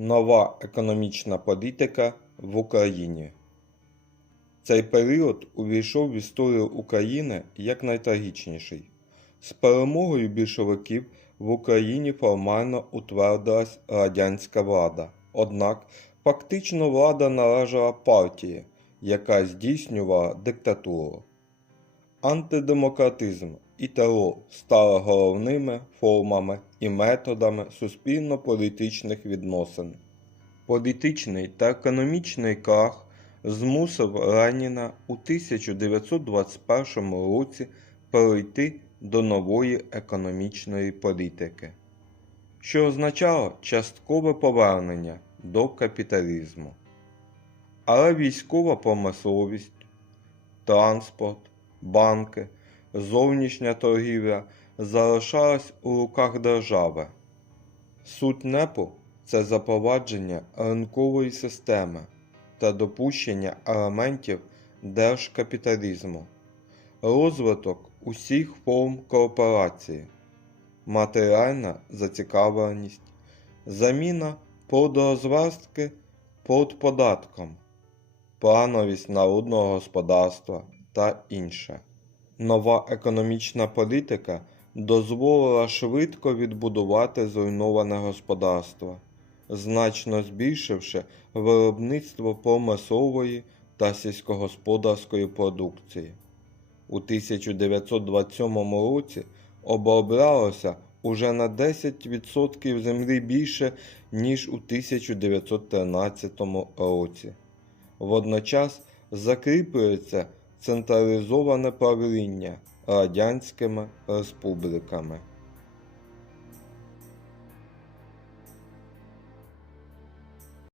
Нова економічна політика в Україні. Цей період увійшов в історію України як найтрагічніший. З перемогою більшовиків в Україні формально утвердилась радянська влада. Однак фактично влада належала партії, яка здійснювала диктатуру. Антидемократизм і терор стали головними формами і методами суспільно-політичних відносин. Політичний та економічний крах змусив Леніна у 1921 році перейти до нової економічної політики, що означало часткове повернення до капіталізму. Але військова промисловість, транспорт, банки, зовнішня торгівля залишалась у руках держави. Суть НЕПу це запровадження ринкової системи та допущення елементів держкапіталізму, розвиток усіх форм кооперації, матеріальна зацікавленість, заміна продорозверстки подподатком, плановість народного господарства та інше. Нова економічна політика дозволила швидко відбудувати зруйноване господарство, значно збільшивши виробництво промислової та сільськогосподарської продукції. У 1927 році оброблялося уже на 10% землі більше, ніж у 1913 році. Водночас закріплюється централізоване правління радянськими республіками.